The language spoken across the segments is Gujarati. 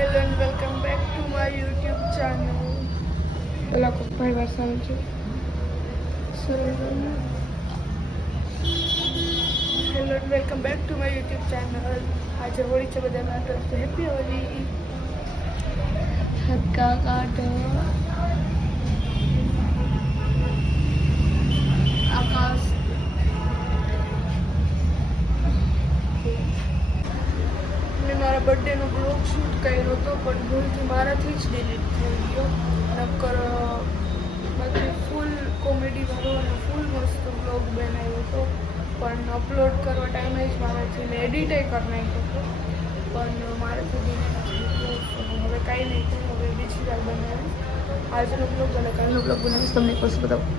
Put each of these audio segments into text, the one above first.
Hello and welcome back to my YouTube channel. પેલા કોઈ ભાઈ વાસણ છે. Hello and welcome back to my YouTube channel. આજે હોળી છે બધાના તરફથી હેપી હોળી. હક્કા કાઢો. આકાશ મેં મારા બર્થડેનો બ્લોગ શૂટ કર્યો હતો પણ ભૂલથી મારાથી જ ડિલીટ થઈ ગયો. નક્કર બાકી ફૂલ કોમેડીવાળો અને ફૂલ મસ્ત બ્લોગ બનાવ્યો હતો પણ અપલોડ કરવા ટાઈમે જ મારાથી મેં એડિટે કરી નાખ્યો હતો પણ મારાથી ડિલીટ થઈ ગયો. હવે કાંઈ નહીં થયું, હવે બીજી વાર બનાવીશ. આજનો બ્લોગ અને કાલનો બ્લોગ બનાવીશ. તમને પછી બતાવું.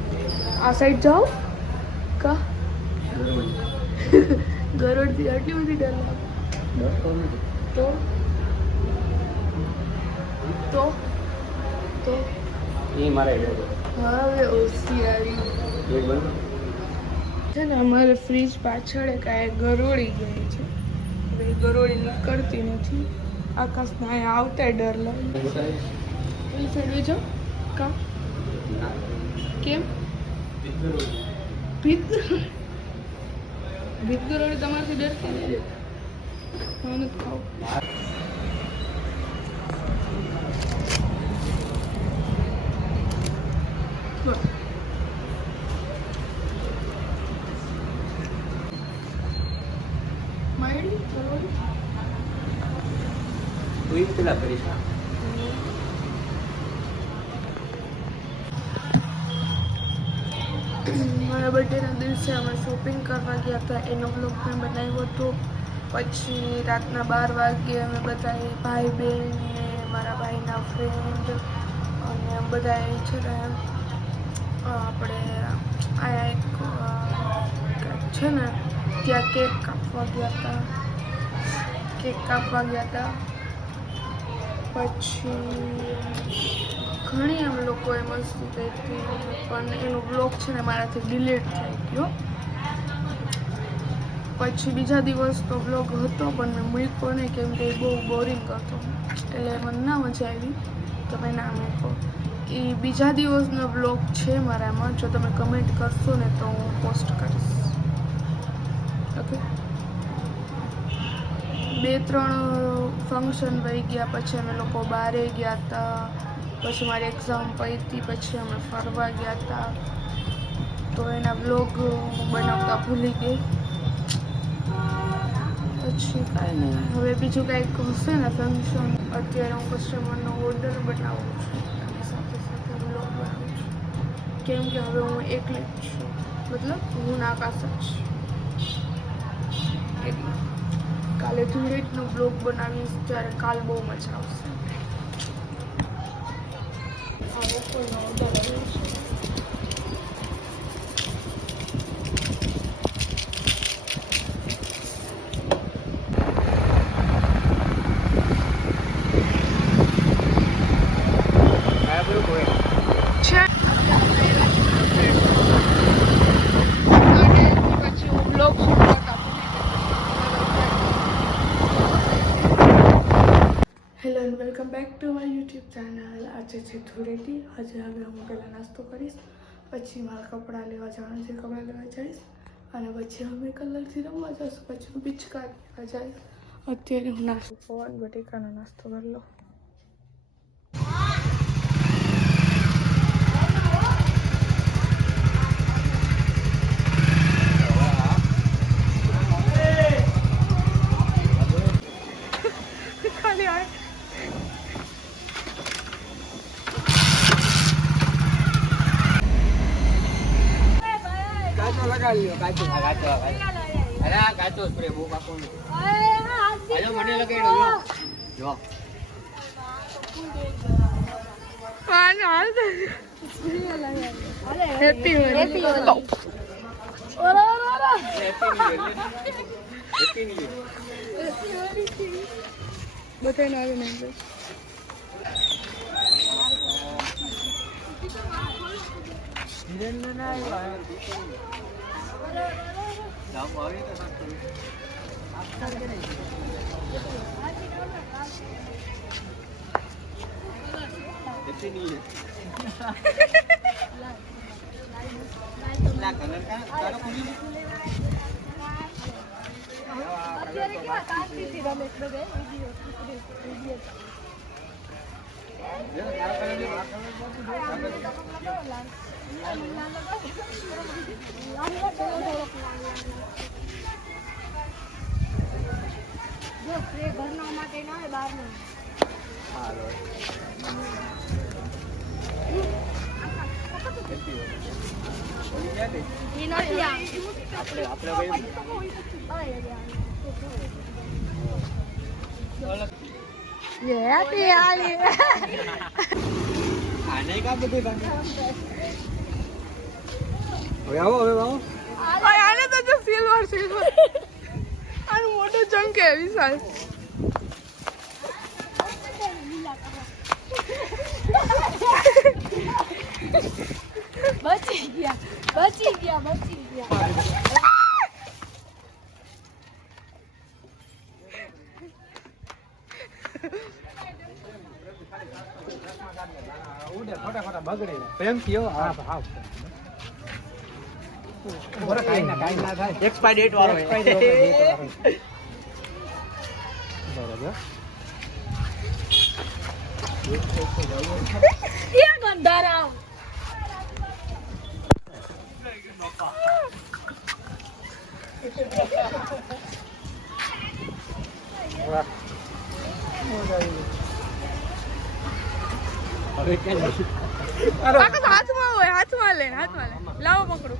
આ સાઈડ જાઓ કા ગરોડથી આટલી બધી ડર લાગે તો તો તો એ મારે હવે ઓછી આવી છે ને. અમારે ફ્રીજ પાછળ કાંઈ ગરોળી ગઈ છે. હવે એ ગરોળી નીકળતી નથી. આકાશને અહીંયા આવતા ડર લાગે. એ સાઈડ જાઓ કા કેમ ભીત ગરોળી તમારાથી ડરતી નથી. હું નથી ખાવું. માયડી ગરોળી તું પેલા કરીશ. મારા બર્થડેના દિવસે અમે શોપિંગ કરવા ગયા હતા. એનો બ્લોગ મેં બનાવ્યો હતો. પછી રાતના 12 વાગ્યે અમે બધા ભાઈ બહેન ને મારા ભાઈના ફ્રેન્ડ અને બધા છે ને આપણે અહીંયા એક છે ને ત્યાં કેક કાપવા ગયા હતા. પછી ઘણી અમે લોકોએ મસ્તી કરી હતી પણ એનો બ્લોગ છે ને મારાથી ડિલીટ થઈ ગયો. પછી બીજા દિવસનો બ્લોગ હતો પણ મેં મૂક્યો નહીં કેમ કે એ બહુ બોરિંગ હતો એટલે મને ના મજા આવી તો મેં ના મૂક્યો. એ બીજા દિવસનો બ્લોગ છે મારામાં. જો તમે કમેન્ટ કરશો ને તો હું પોસ્ટ કરીશ. ઓકે. 2-3 ફંક્શન વહી ગયા પછી અમે લોકો બહારે ગયા હતા. પછી મારી એક્ઝામ પતી પછી અમે ફરવા ગયા હતા તો એના બ્લોગ બનાવતા ભૂલી ગઈ. પછી કાંઈ નહીં, હવે બીજું કાંઈક હશે ને ફંક્શન. અત્યારે હું કસ્ટમરનો ઓર્ડર બનાવું છું અને સાથે સાથે બ્લોગ બનાવું છું કેમ કે હવે હું એકલી જ છું. મતલબ હું નાકાશ જ છું. એટલે કાલે ધૂળેટનો બ્લોગ બનાવીશ ત્યારે કાલ બહુ મજા આવશે. હવે કોઈનો ઓર્ડર આવ્યો છે. Hello and welcome back to my YouTube channel. આજે છે ધૂળેટી. આજે હવે હું પહેલાં નાસ્તો કરીશ પછી મારા કપડાં લેવા જવાનું છે. કપડાં લેવા જઈશ અને પછી અમે કલરથી રમવા જઈશું. પછી હું પિચકારી લેવા જઈશ. અત્યારે હું નાસ્તો પવન બટેકાનો નાસ્તો કરી લઉં. કાચો સ્પ્રે બહુ પાકો નહીં. મને લગાડ્યો જો હેપી હોળી. બધાને આવી નહીં. लगती नहीं है कलर का तारो खुली અત્યારે કેવા શાંતિથી રમે છે બધે વિડિયો જો સ્પ્રે ઘરના માટે ના હોય બહારનો આને કા બધું કાઢે હવે આવો આને તો જો સિલ્વર આનું મોટું ચમકે વિશાલ બચી ગયા પ્રેમથી હો હા હા બરો કાઈ ના થાય એક્સપાયર ડેટ વાળો બરાબર એ ગંધારા હવે કે હાથમાં હોય હાથમાં લે લાવો પકડો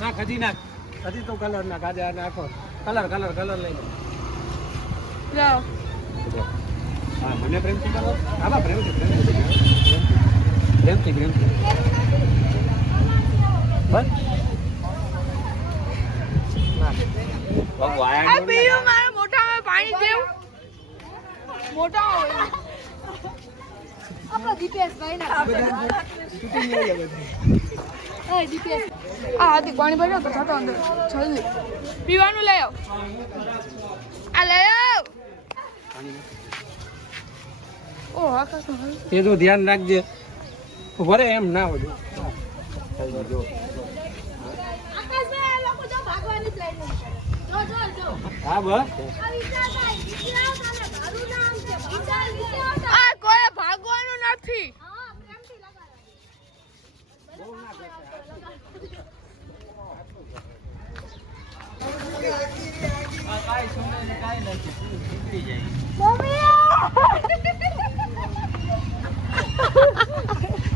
ના ખજી તો કલર ના ગાજર નાખો કલર લઈ લો લાવો હા મને પ્રેમથી કરો આમાં પ્રેમથી બસ આ પીયું મારા મોઢામાં પાણી દેવું મોટા હોય આપણો દીપેશભાઈ ના દીપેશ આ હાથી પાણી ભર્યો તો થતો અંદર જલ્દી પીવાનું લઈ આવ આ લઈ આવ ઓ આકાશ એ તો ધ્યાન રાખજે ભરે એમ ના હોય આકાશભાઈ આ લોકો જો ભાગવાની જ લાઈન જો હા બસ આ કોઈ ભાગવાનું નથી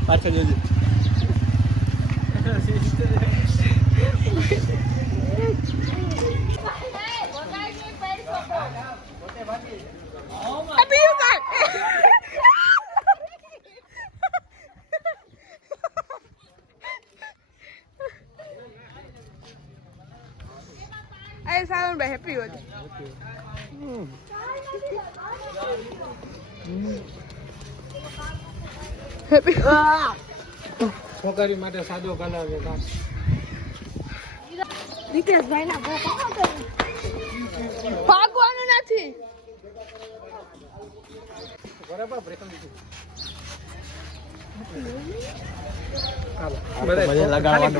પાછળ જોજો આ પીયું કાઢ આ સાવન ભાઈ હેપી હોય હેપી છોકરી માટે સાદો કલર છે દીપેશભાઈ ના ભાગવાનું નથી બરાબર બ્રેક લગાવવાનું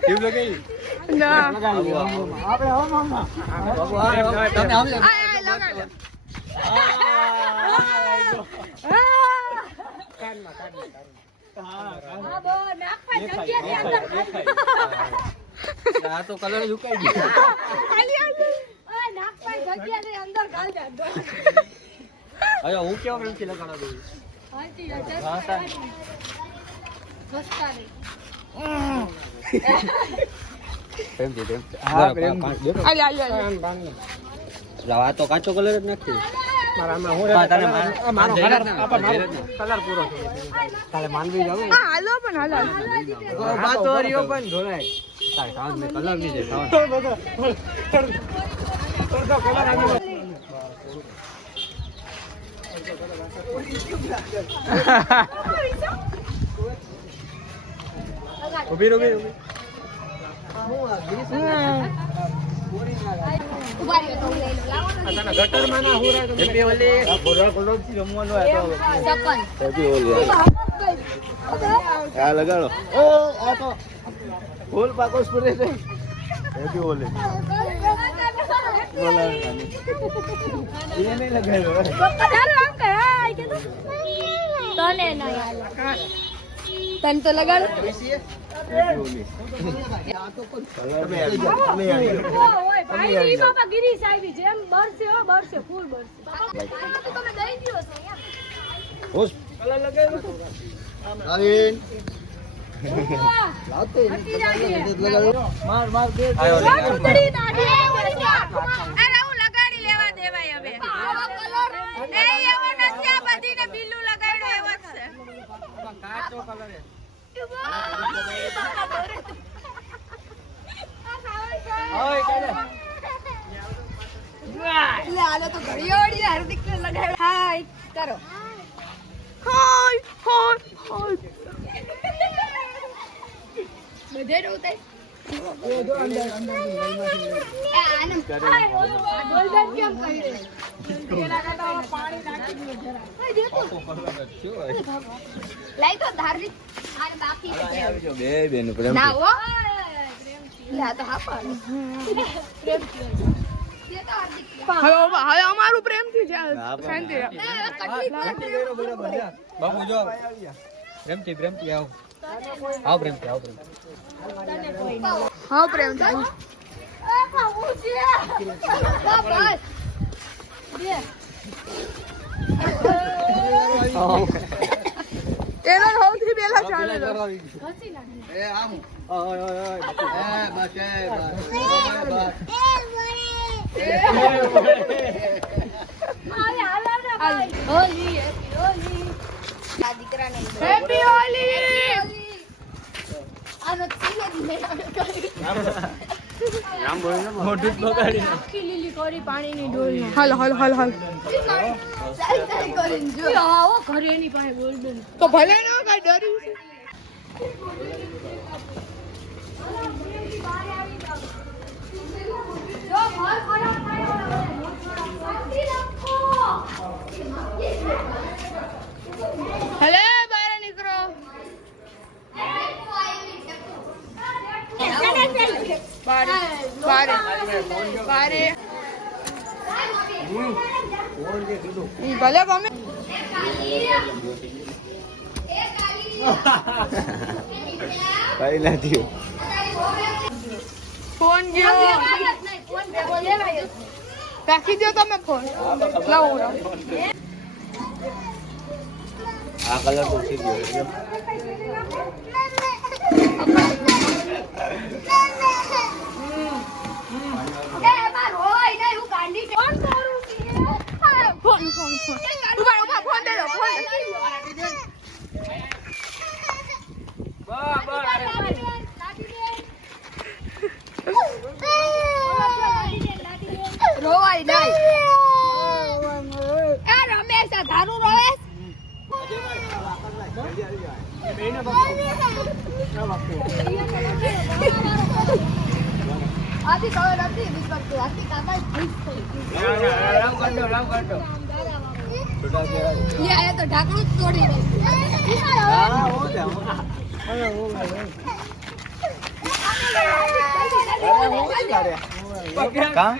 કેવું લાગે ના આપણે હવે મામા તમે આમ આ લગાડ આ તો કલર ઝુકાઈ ગયો હવે હું કેવા પ્રેમથી લગાડવા દઉં આ તો કાચો કલર જ નથી કલર પૂરો તારે માનવી જાવ હાલો પણ હાલો પણ જોડાય તારે સાઉન્ડ મે કલર ની છે ઉભી ઉભા રહ્યો તો હું લઈ લઉં. લાવો ને. ગટરમાં ના હુરા તમે ઓલી સપન. આ લગાડો ઓ આ તો ફૂલ પાકો સ્પ્રે છે હેપી હોલી બોલા એ નહીં લગાડ્યો પપ્પા તારું આમ કહે હાય કે તો તને નહીં હાલે તને તો લગાડો હેપી હોલી તમે આવી ઓય ભાઈ ઈ બાપા ગિરીશ આવી જેમ બરસે હો બરસે ફૂલ બરસે તમે દઈ દ્યો છો યાર હોશ કલર લગાવ્યો આવીન લાવતે માર માર દે ઉતરી ના દે અરે હું લગાડી લેવા દેવાય હવે એ એવો નથી આ બધીને બિલ્લું લગાડ્યો એવો જ છે કાચો કલર છે ઓય કાલે લે આલે તો ઘડિયાળી હાર્દિક ને લગાડ હાય કરો હાય હાય હાય બધે રોતે ગોલ્ડન કેમ કહી રે એના કરતા પાણી નાખી દો જરા હાય દેખો લઈ તો ધાર્મિક આને બાકી છે બે બેન પ્રેમ ના હો લે આ તો હા પાડો પ્રેમ કે તે તો હાર્દિક હવે હવે અમારું પ્રેમથી છે શાંતિ રાખ બાપુ જો પ્રેમથી આવો આવ પ્રેમથી આવ પ્રેમથી હા પ્રેમથી એનો સૌથી પહેલા ચાલે એ આમ ઓય ઓય ઓય બસ હોલી હોલી આ દીકરાને હેપી હોલી આનો સીલે દી મોઢું જ બગાડી આખી લીલી કોરી પાણીની ડોલ હાલ હાલ હાલ હાલ આવો ઘરે એની પાસે ગોલ્ડન તો ભલે ના કઈ ડરી છે જો ઘર ખરાબ થાય શાંતિ રાખો હલે બહાર નીકળો બારે બારે બારે ભલે ગમે કઈ નથી ફોન ગયો રાખી દો તમે ફોન લાવો આ કલર તો ઉઠી ગયો છે ફોન ફોન ફોન ઉભા ઉભા ફોન દે દો ફોન રોવાય નહીં એ રમેશ આ ધારું રમેશ આથી ખબર નથી વિશ્વાસ આથી કાકા થઈ લાવ કરતો લે આ તો ઢાંકણું જ તોડી હા હો દે કા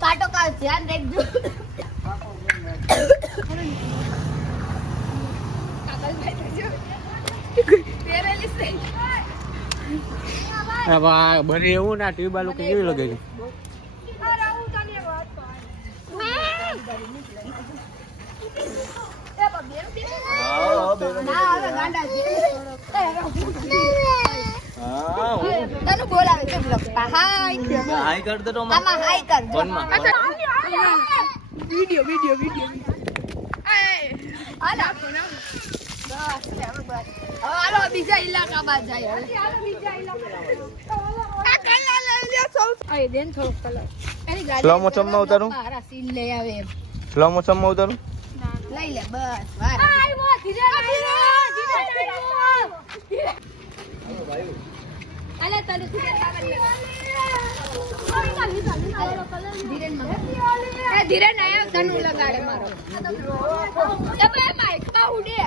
કાટો કા ધ્યાન રાખજો બને એવું ના ટ્યુબ આલુ કેવી લગે છે તને બોલાવે છે પપ્પા હાય હાઈ કર દે તો આમાં હાય કર ફોનમાં વિડિયો વિડિયો વિડિયો હાલો બસ હાલો બીજા ઇલાકામાં જાય હાલો બીજા ઇલાકામાં આ કલર લઈ લે સૌ આય દેન થોડો કલર એની ગાડી સ્લો મોશન માં ઉતારું મારા સીન લઈ આવે સ્લો મોશનમાં ઉતારું લઈ લે બસ વાર આવ્યો ધીરે અલે તને ધીરે ધીરે ના તને લગાડે મારો તમે માઈક માં ઉડે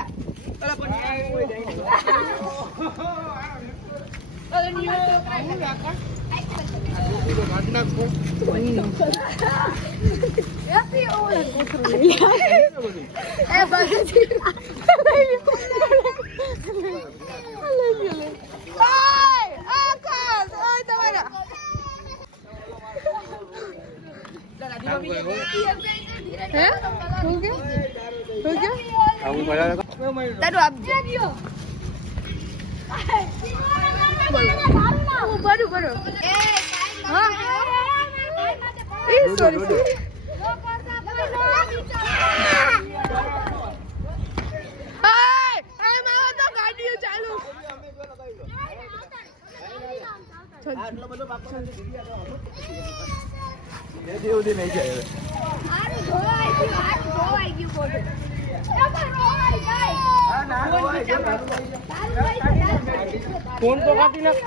ફોન તો કાપી નાખ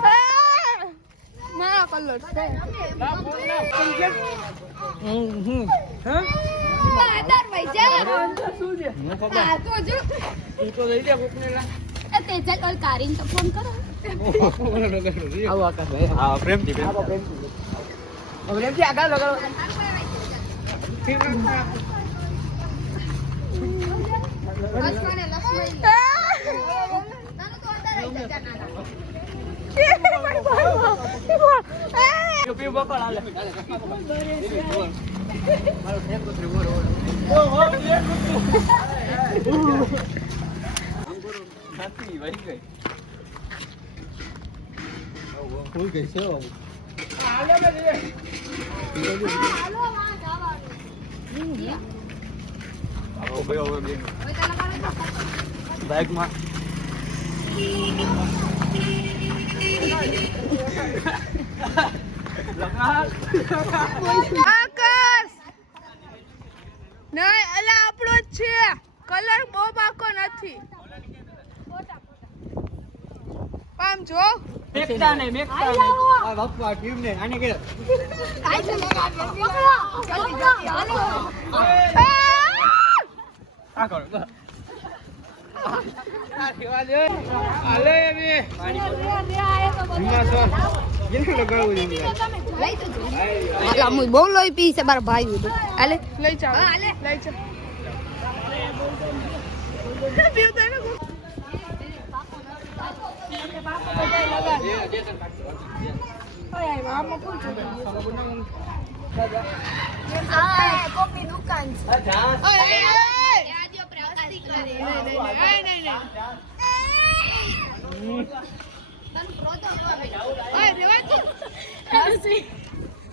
મારા કલર છે બાઇકમાં આકાશ નહીં અલા આપણો જ છે કલર બહુ બાકો નથી આમ જો મેકતા ને આ બાપા ટીમ ને આને કે આ કરો હાલે મે બહુ લોહી પી છે મારા ભાઈ હાલે લઈ જાઓ લઈ જાઓ કોપી દુકાન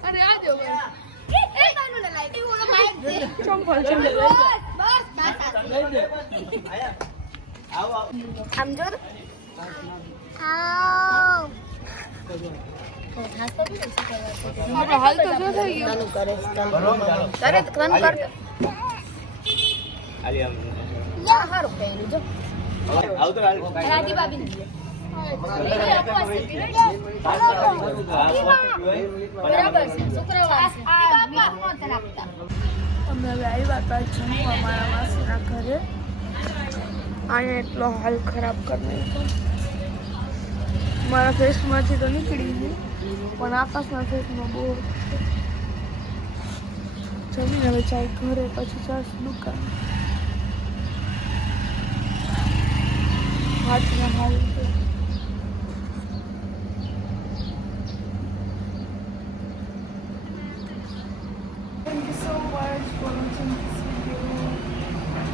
અરે આ જો આમ જો હાલ તો જો થઈ ગયું તરત કામ કર યા હારું પહેલું જો રાજી બાબી અમે હવે આવ્યા હતા જમવા મારા માસીના ઘરે આને એટલો હાલ ખરાબ કરી નાખ્યો મારા ફેસમાંથી તો નીકળી ગયું પણ આકાશના ફેસમાં બહુ જમીને હવે જાય ઘરે પછી જશ દુકાન હાથના હાલ